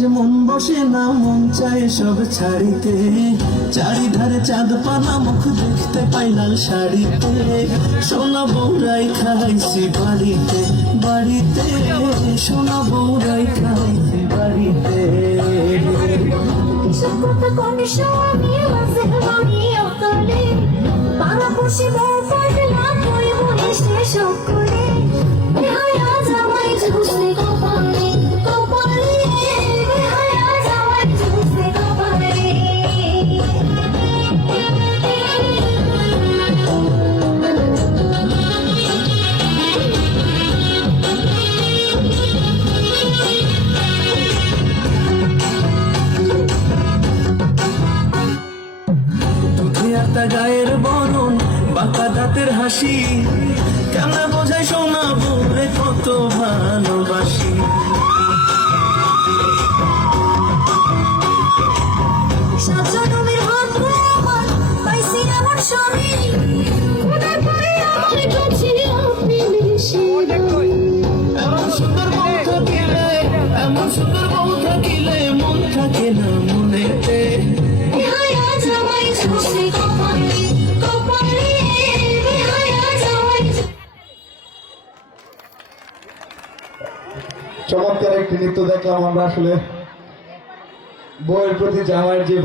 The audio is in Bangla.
যে মন বসে না, মন চায় সব ছাড়িতে। চারিধারে চাঁদ পানা, মুখ দেখতে পাই লাল শাড়িতে। সোনা বউরাই খাইছি বাড়িতে বাড়িতে, সোনা বউরাই খাইছি বাড়িতে। গায়ের বরণ, বাঁকা দাঁতের হাসি, কেন বোঝাই সোনা বউরে কত ভালোবাসি। এমন সুন্দর বউ থাকিলে, এমন সুন্দর বউ থাকিলে মন থাকে না মনেতে। চমৎকার একটি নৃত্য দেখলাম আমরা। আসলে বউয়ের প্রতি জামাইয়ের যে